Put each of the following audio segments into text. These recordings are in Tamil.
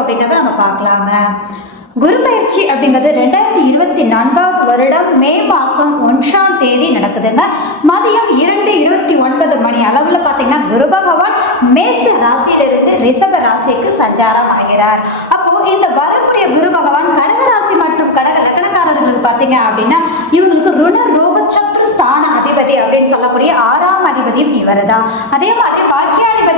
இருக்கும் அப்படிங்கிறத நம்ம பார்க்கலாங்க குரு பயிற்சி அப்படிங்கிறது ரெண்டாயிரத்தி இருபத்தி நான்காவது வருடம் மே மாதம் ஒன்றாம் தேதி நடக்குதுங்க. மதியம் இரண்டு இருபத்தி ஒன்பது மணி அளவில் பார்த்தீங்கன்னா குரு பகவான் மேச ராசியிலிருந்து ரிஷப ராசிக்கு சஞ்சாரம் ஆகிறார் அப்போ இந்த வரக்கூடிய குரு பகவான் கடக ராசி மற்றும் கடக லக்னக்காரர்களுக்கு பார்த்தீங்க அப்படின்னா இவங்களுக்கு ருண ரோக ஸ்தான அதிபதி அப்படின்னு சொல்லக்கூடிய ஆறாம் அதிபதியும் இவர் தான் அதே மாதிரி பாக்கியாதிபதி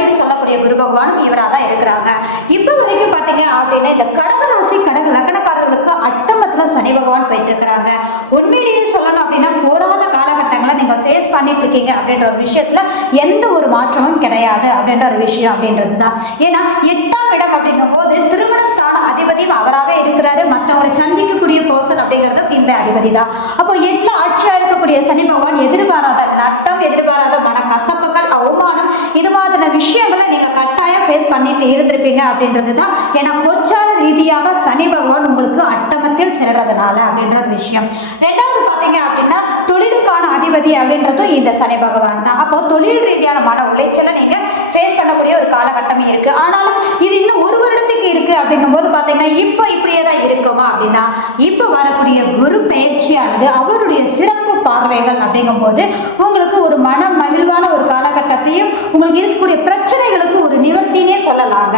இருக்கக்கூடிய குரு பகவானும் இவராக தான் இருக்கிறாங்க. இப்போ வரைக்கும் பார்த்தீங்க அப்படின்னா இந்த கடக ராசி கடக லக்னக்காரர்களுக்கு அட்டமத்துல சனி பகவான் போயிட்டு இருக்கிறாங்க உண்மையிலேயே சொல்லணும் அப்படின்னா போராத காலகட்டங்களை நீங்க ஃபேஸ் பண்ணிட்டு இருக்கீங்க அப்படின்ற ஒரு விஷயத்துல எந்த ஒரு மாற்றமும் கிடையாது அப்படின்ற ஒரு விஷயம் அப்படின்றது தான் ஏன்னா எட்டாம் இடம் அப்படிங்கும் போது திருமண ஸ்தான அவராகவே இருக்கிறாரு. மற்றவங்களை சந்திக்கக்கூடிய பர்சன் அப்படிங்கிறது இந்த அதிபதி தான் அப்போ எட்டில் ஆட்சியாக இருக்கக்கூடிய சனி பகவான் எதிர்பாராத நட்டம் எதிர்பாராத மன கசப்புகள் அவமானம் இது மாதிரியான விஷயங்களை நீங்கள் கட்டாயம் ஃபேஸ் பண்ணிட்டு இருந்திருப்பீங்க அப்படின்றது தான் ஏன்னா கொச்சார ரீதியாக சனி பகவான் உங்களுக்கு அட்டமத்தில் செல்றதுனால அப்படின்ற விஷயம். ரெண்டாவது பார்த்தீங்க அப்படின்னா தொழிலுக்கான அதிபதி அப்படின்றதும் இந்த சனி பகவான் தான். அப்போ தொழில் ரீதியான மன உளைச்சலை நீங்கள் ஃபேஸ் பண்ணக்கூடிய ஒரு காலகட்டமே இருக்கு. ஆனாலும் இது இன்னும் ஒரு வருடத்தில் இருக்கு அப்படிங்கும்போது பார்த்தீங்கன்னா இப்போ இப்படியே தான் இருக்குமா அப்படின்னா இப்போ வரக்கூடிய குரு பயிற்சியானது அவருடைய சிறப்பு பார்வைகள் அப்படிங்கும்போது உங்களுக்கு ஒரு மன மகிழ்வான ஒரு காலகட்டத்தையும் உங்களுக்கு இருக்கக்கூடிய பிரச்சனைகளுக்கு ஒரு நிவர்த்தினே சொல்லலாங்க.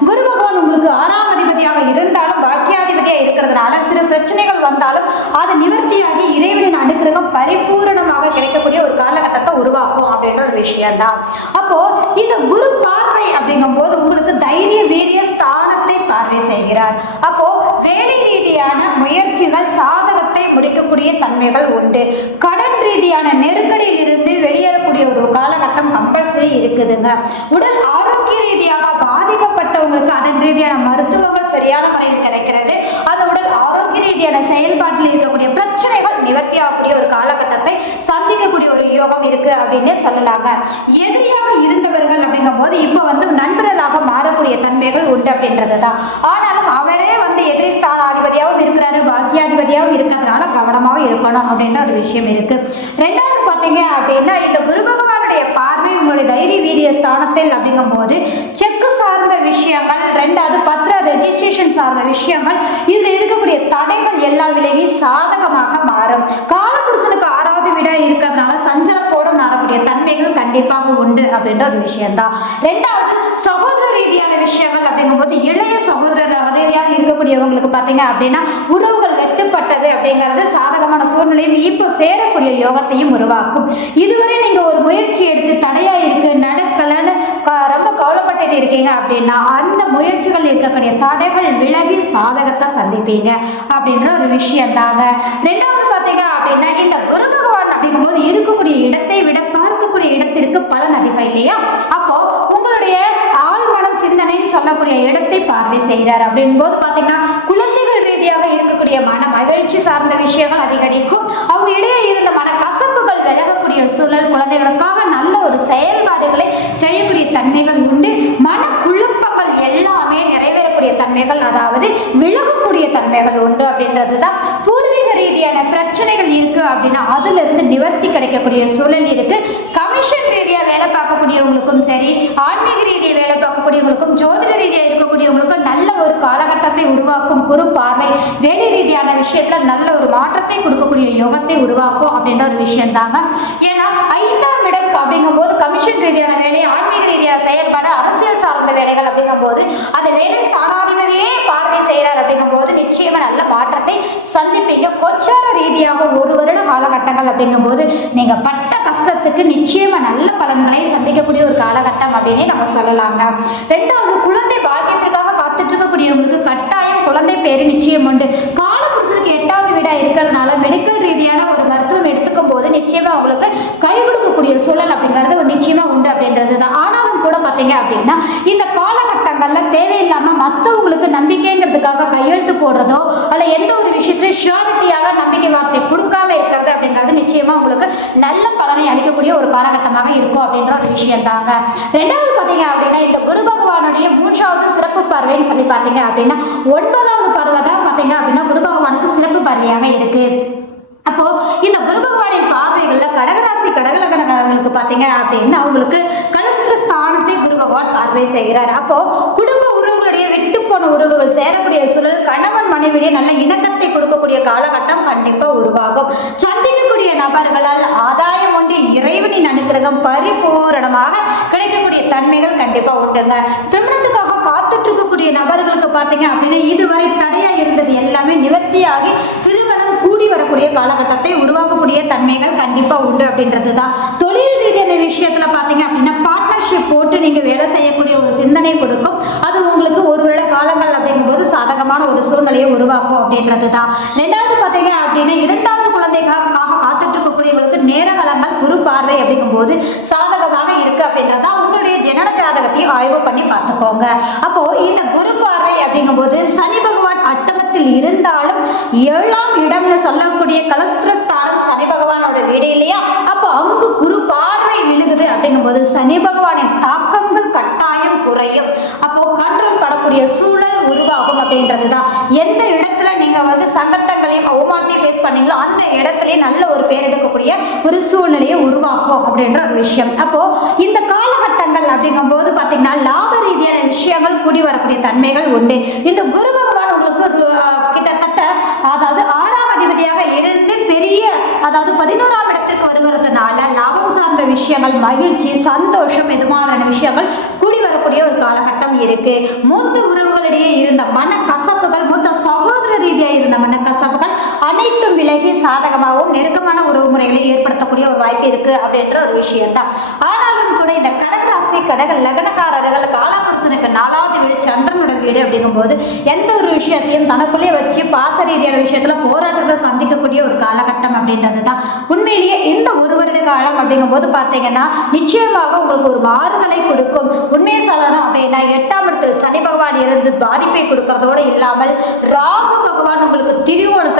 குரு பகவான் உங்களுக்கு ஆறாம் அதிபதியாக இருந்தாலும் பாக்கியாதிபதியாக இருக்கிறதுனால சில பிரச்சனைகள் வந்தாலும் அது நிவர்த்தியாகி இறைவனின் அனுகிரகம் பரிபூரணமாக கிடைக்கக்கூடிய ஒரு காலகட்டத்தை உருவாக்கும் அப்படின்ற ஒரு விஷயம்தான். அப்போ இந்த குரு பார்வை பார்வை அப்படிங்கும் போது உங்களுக்கு தைரிய வீரிய ஸ்தானத்தை பார்வை செய்கிறார். அப்போ வேலை ரீதியான முயற்சிகள் சாதகத்தை முடிக்கக்கூடிய தன்மைகள் உண்டு. கடன் ரீதியான நெருக்கடியில் இருந்து வெளியேறக்கூடிய ஒரு காலகட்டம் கம்பல்சரி இருக்குதுங்க. உடல் ஆரோக்கிய ரீதியாக பாதிக்கப்பட்டவங்களுக்கு அதன் ரீதியான மருத்துவங்கள் சரியான முறையில் கிடைக்கிறது. அது உடல் ஆரோக்கிய ரீதியான செயல்பாட்டில் இருக்கக்கூடிய பிரச்சனைகள் நிவர்த்தியாகக்கூடிய ஒரு காலகட்டத்தை சந்திக்கக்கூடிய ஒரு யோகம் இருக்கு அப்படின்னு சொல்லலாங்க. எதிரியாக இருந்த அப்படிங்கும் போது இப்போ வந்து நண்பர்களாக மாறக்கூடிய தன்மைகள் உண்டு அப்படின்றது தான் ஆனாலும் அவரே வந்து எதிரி ஸ்தானாதிபதியாகவும் இருக்கிறாரு பாக்கியாதிபதியாகவும் இருக்கிறதுனால கவனமாக இருக்கணும் அப்படின்ற ஒரு விஷயம் இருக்கு. ரெண்டாவது பார்த்தீங்க அப்படின்னா இந்த குரு பகவானுடைய பார்வை உங்களுடைய தைரிய வீரிய ஸ்தானத்தில் அப்படிங்கும் போது செக்கு சார்ந்த விஷயங்கள் ரெண்டாவது பத்திர ரெஜிஸ்ட்ரேஷன் சார்ந்த விஷயங்கள் இதில் இருக்கக்கூடிய தடைகள் எல்லா விலையும் சாதகமாக மாறும். காலபுருஷனுக்கு ஆறாவது விட இருக்க கண்டிப்பாக உண்டு அப்படின்ற ஒரு விஷயம்தான். ரெண்டாவது சகோதர ரீதியான விஷயங்கள் அப்படிங்கும்போது இளைய சகோதர ரீதியாக இருக்கக்கூடியவங்களுக்கு பார்த்தீங்க அப்படின்னா உறவுகள் வெட்டுப்பட்டது அப்படிங்கிறது சாதகமான சூழ்நிலையும் இப்போ சேரக்கூடிய யோகத்தையும் உருவாக்கும். இதுவரை நீங்க ஒரு முயற்சி எடுத்து தடையா இருக்கு நடக்கலன்னு ரொம்ப கவலைப்பட்டுட்டு இருக்கீங்க அப்படின்னா அந்த முயற்சிகள் இருக்கக்கூடிய தடைகள் விலகி சாதகத்தை சந்திப்பீங்க அப்படின்ற ஒரு விஷயம் தாங்க ரெண்டாவது பார்த்தீங்க அப்படின்னா இந்த குரு பகவான் அப்படிங்கும்போது இருக்கக்கூடிய இடத்தை விட பார்க்கக்கூடிய இடத்திற்கு பலன் அதிகம் இல்லையா? அப்போ உங்களுடைய ஆழ்மனம் சிந்தனைன்னு சொல்லக்கூடிய இடத்தை பார்வை செய்கிறார். அப்படின் போது பார்த்தீங்கன்னா குழந்தைகள் ரீதியாக இருக்கக்கூடிய மன மகிழ்ச்சி சார்ந்த விஷயங்கள் அதிகரிக்கும். அவங்க இடையே இருந்த மன கசப்புகள் விலகக்கூடிய சூழல் குழந்தைகளுக்காக நல்ல ஒரு செயல்பாடுகளை செய்யக்கூடிய தன்மைகள் உண்டு. மன குழப்பங்கள் எல்லாமே நிறைவேறக்கூடிய தன்மைகள் அதாவது விலகக்கூடிய தன்மைகள் உண்டு அப்படின்றது தான் பூர்வீக ரீதியான பிரச்சனைகள் இருக்கு அப்படின்னா அதுல இருந்து நிவர்த்தி கிடைக்கக்கூடிய சூழல் இருக்கு கமிஷன் ரீதியா வேலை பார்க்கக்கூடியவங்களுக்கும் சரி ஆன்மீக ரீதியை வேலை பார்க்கக்கூடியவங்களுக்கும் ஜோதிட ரீதியாக இருக்கக்கூடியவங்களுக்கும் நல்ல ஒரு காலகட்டத்தை உருவாக்கும் குரு பார்வை வேலை ரீதியான விஷயத்துல நல்ல ஒரு மாற்றத்தை கொடுக்கக்கூடிய யோகத்தை உருவாக்கும் அப்படின்ற ஒரு விஷயம் தாங்க ஏன்னா ஐந்தாம் இடம் அப்படிங்கும் போது கமிஷன் ரீதியான வேலை ஆன்மீக ரீதியான செயல்பாடு அரசியல் சார்ந்த வேலைகள் அப்படிங்கும் போது அந்த வேலை தானாதிபதியே பார்வை செய்கிறார் அப்படிங்கும் போது நிச்சயமா நல்ல மாற்றத்தை சந்திப்பீங்க. கொச்சார ரீதியாக ஒரு வருட காலகட்டங்கள் அப்படிங்கும் போது நீங்க பட்ட கஷ்டத்துக்கு நிச்சயமா நல்ல பலன்களை சந்திக்கக்கூடிய ஒரு காலகட்டம் அப்படின்னே நம்ம சொல்லலாங்க. ரெண்டாவது குழந்தை பாக்கியத்திற்காக காத்துட்டு இருக்கக்கூடியவங்களுக்கு கட்டாயம் குழந்தை பேரு நிச்சயம் உண்டு. காலபுருஷனுக்கு எட்டாவது வீடா இருக்கிறதுனால மெடிக்கல் ரீதியான ஒரு மருத்துவம் எடுத்துக்கும் போது நிச்சயமா அவங்களுக்கு கை கொடுக்கக்கூடிய சூழல் அப்படிங்கிறது ஒரு நிச்சயமா உண்டு அப்படின்றது தான் ஆனாலும் கூட பார்த்தீங்க அப்படின்னா இந்த காலகட்டங்கள்ல தேவையில்லாம மற்றவங்களுக்கு நம்பிக்கைங்கிறதுக்காக கையெழுத்து போடுறதோ அல்ல எந்த ஒரு விஷயத்திலும் ஷியோரிட்டியாக நம்பிக்கை வார்த்தை கொடுக்காம இருக்கிறது அப்படின்றது நிச்சயமா உங்களுக்கு நல்ல பலனை அளிக்கக்கூடிய ஒரு காலகட்டமாக இருக்கும் அப்படின்ற ஒரு விஷயம் தாங்க ரெண்டாவது பார்த்தீங்க அப்படின்னா இந்த குரு பகவானுடைய மூன்றாவது சிறப்பு பார்வைன்னு சொல்லி பார்த்தீங்க அப்படின்னா ஒன்பதாவது பருவ தான் பார்த்தீங்க அப்படின்னா குரு பகவானுக்கு சிறப்பு பார்வையாக இருக்கு. அப்போ இந்த குரு பகவானின் பார்வைகள்ல கடகராசி கடகலகணக்காரர்களுக்கு பார்த்தீங்க அப்படின்னா அவங்களுக்கு கலஸ்திர ஸ்தானத்தை குரு பகவான் பார்வை செய்கிறார். அப்போ குடும்ப போன உறவுகள் சேரக்கூடிய சூழல் கணவன் மனைவியிடையே நல்ல இணக்கத்தை கொடுக்கக்கூடிய காலகட்டம் கண்டிப்பா உருவாகும். சந்திக்கக்கூடிய நபர்களால் ஆதாயம் உண்டு இறைவனின் அனுகிரகம் பரிபூரணமாக கிடைக்கக்கூடிய தன்மைகள் கண்டிப்பா உண்டுங்க. திருமணத்துக்காக காத்துட்டு இருக்கக்கூடிய நபர்களுக்கு பார்த்தீங்க அப்படின்னா இதுவரை தடையா இருந்தது எல்லாமே நிவர்த்தியாகி திருமணம் கூடி வரக்கூடிய காலகட்டத்தை உருவாக்கக்கூடிய தன்மைகள் கண்டிப்பா உண்டு அப்படின்றது தான் தொழில் ரீதியான விஷயத்துல பார்த்தீங்க அப்படின்னா பார்ட்னர்ஷிப் போட்டு நீங்க வேலை செய்யக்கூடிய ஒரு சிந்தனை கொடுக்கும். அது உங்களுக்கு ஒரு வருட காலங்கள் அப்படிங்கும்போது சாதகமான ஒரு சூழ்நிலையை உருவாக்கும் அப்படின்றது தான் ரெண்டாவது பார்த்தீங்க அப்படின்னா இரண்டாவது குழந்தைக்காக காத்துட்டு இருக்கக்கூடியவங்களுக்கு நேர காலங்கள் குரு பார்வை அப்படிங்கும்போது சாதகமாக இருக்கு அப்படின்றதா உங்களுடைய ஜனன ஜாதகத்தையும் ஆய்வு பண்ணி பார்த்துக்கோங்க. அப்போ இந்த குரு பார்வை அப்படிங்கும்போது சனி பகவான் அட்டமத்தில் இருந்தாலும் ஏழாம் இடம்னு சொல்லக்கூடிய கலஸ்திரஸ்தானம் சனி பகவானோட வீடு இல்லையா? அப்போ அங்கு குரு பார்வை விழுகுது அப்படிங்கும்போது சனி பகவானின் தாக்கம் குறையும். அப்போ கண்ட்ரோல் படக்கூடிய சூழல் உருவாகும் அப்படின்றது தான் எந்த இடத்துல நீங்க வந்து சங்கட்டங்களையும் அவமானத்தையும் ஃபேஸ் பண்ணீங்களோ அந்த இடத்துலயே நல்ல ஒரு பேர் எடுக்கக்கூடிய ஒரு சூழ்நிலையை உருவாக்கும் அப்படின்ற ஒரு விஷயம். அப்போ இந்த காலகட்டங்கள் அப்படிங்கும் போது பாத்தீங்கன்னா லாப ரீதியான விஷயங்கள் கூடி வரக்கூடிய தன்மைகள் உண்டு. இந்த குரு பகவான் உங்களுக்கு கிட்டத்தட்ட அதாவது ஆறாம் அதிபதியாக இருந்து பெரிய அதாவது பதினோராம் இடத்திற்கு வருகிறதுனால லாபம் சார்ந்த விஷயங்கள் மகிழ்ச்சி சந்தோஷம் இது மாதிரியான விஷயங்கள் கூடி வரக்கூடிய காலகட்டம் இருக்கு. மூத்த உறவுகளிடையே இருந்த மனக்கசப்புகள் மூத்த சகோதர ரீதியா இருந்த மனக்கசப்புகள் அனைத்தும் விலகி சாதகமாகவும் நெருக்கமான உறவு முறைகளை ஏற்படுத்தக்கூடிய ஒரு வாய்ப்பு இருக்கு அப்படின்ற ஒரு விஷயம் தான் ஆனாலும் கூட இந்த கடகராசி கடக லக்னக்காரர்கள் காலாபுருஷனுக்கு நாலாவது வீடு சந்திரன் வீடு அப்படிங்கும்போது எந்த ஒரு விஷயத்தையும் தனக்குள்ளே வச்சு பாச ரீதியான விஷயத்துல போராட்டத்தை சந்திக்கக்கூடிய ஒரு காலகட்டம் அப்படின்றது தான் உண்மையிலேயே இந்த ஒரு வருட காலம் அப்படிங்கும்போது பார்த்தீங்கன்னா நிச்சயமாக உங்களுக்கு ஒரு மாறுதலை கொடுக்கும். உண்மையை சொல்லணும் அப்படின்னா எட்டாம் இடத்தில் சனி பகவான் இருந்து பாதிப்பை கொடுக்கறதோடு இல்லாமல் ராகு பகவான் உங்களுக்கு திரிகோணத்துல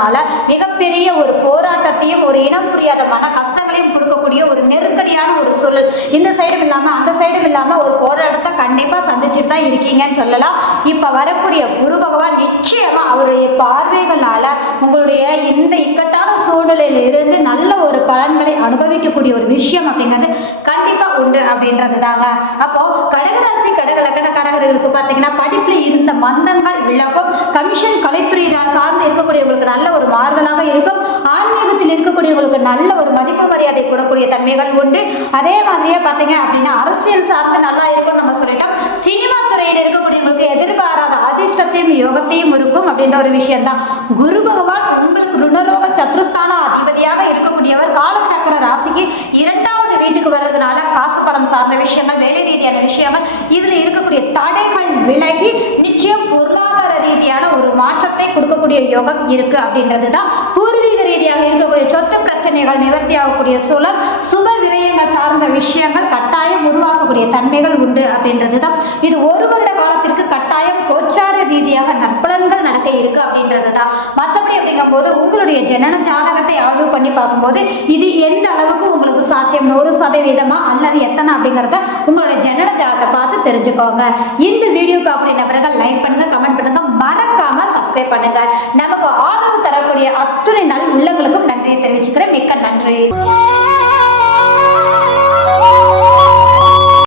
இருக்கிறதுனால மிகப்பெரிய ஒரு போராட்டத்தையும் ஒரு இனம் புரியாத மன கஷ்டங்களையும் கொடுக்கக்கூடிய ஒரு நெருக்கடியான ஒரு சூழல். இந்த சைடும் இல்லாம அந்த சைடும் இல்லாம ஒரு போராட்டத்தை கண்டிப்பா சந்திச்சுட்டு தான் இருக்கீங்கன்னு சொல்லலாம். இப்ப வரக்கூடிய குரு பகவான் நிச்சயமா அவருடைய பார்வைகளால உங்களுடைய இந்த இக்கட்டான சூழ்நிலையில இருந்து நல்ல ஒரு பலன்களை அனுபவிக்கக்கூடிய ஒரு விஷயம் அப்படிங்கிறது கண்டிப்பா உண்டு அப்படின்றது தாங்க அப்போ கடகராசி கடக லக்கணக்காரர்களுக்கு பார்த்தீங்கன்னா படிப்புல இருந்த மந்தங்கள் விளக்கும் கமிஷன் கலைத்துறை சார்ந்து இருக்கக்கூடியவங்களுக்கு நல்ல ஒரு மாறுதலாக இருக்கும். ஆன்மீகத்தில் இருக்கக்கூடியவங்களுக்கு நல்ல ஒரு மதிப்பு மரியாதை கூடக்கூடிய தன்மைகள் உண்டு. அதே மாதிரியே பார்த்தீங்க அப்படின்னா அரசியல் சார்ந்து நல்லா இருக்கும்னு நம்ம சொல்லிட்டோம். சினிமா துறையில் இருக்கக்கூடியவங்களுக்கு எதிர்பாராத அதிர்ஷ்டத்தையும் யோகத்தையும் இருக்கும் அப்படின்ற ஒரு விஷயம் தான் குரு பகவான் உங்களுக்கு ருணரோக சத்ருஸ்தான அதிபதியாக இருக்கக்கூடியவர். காலச்சக்கர ராசிக்கு இரண்டாவது வீட்டுக்கு வர்றதுனால காசு பணம் சார்ந்த விஷயங்கள் வேலை ரீதியான விஷயங்கள் இதுல இருக்கக்கூடிய தடைகள் விலகி நிச்சயம் பொருளாதார ரீதியான ஒரு மாற்றத்தை கொடுக்கக்கூடிய யோகம் இருக்கு அப்படின்றது தான் பூர்வீக ரீதியாக இருக்கக்கூடிய சொத்து பிரச்சனைகள் நிவர்த்தி ஆகக்கூடிய சூழல் சுப சார்ந்த விஷயங்கள் கட்டாயம் உருவாக்கக்கூடிய தன்மைகள் உண்டு அப்படின்றது தான் இது ஒரு வருட காலத்திற்கு கட்டாயம் கோச்சார ரீதியாக நற்பலன்கள் நடக்க இருக்கு அப்படின்றது தான் மற்றபடி அப்படிங்கும்போது உங்களுடைய ஜனன ஜாதகத்தை ஆய்வு பண்ணி பார்க்கும்போது இது எந்த அளவுக்கு உங்களுக்கு சாத்தியம்? நூறு சதவீதமா அல்லது எத்தனை அப்படிங்கிறத உங்களுடைய ஜனன ஜாதகத்தை பார்த்து தெரிஞ்சுக்கோங்க. இந்த வீடியோக்கு அப்படி நபர்கள் லைக் பண்ணுங்க கமெண்ட் பண்ணுங்க. மறக்காம சப்ஸ்கிரைப் பண்ணுங்க. நமக்கு ஆதரவு தரக்கூடிய அத்துணை நல் உள்ளங்களுக்கும் நன்றியை தெரிவிச்சுக்கிறேன். மிக்க நன்றி.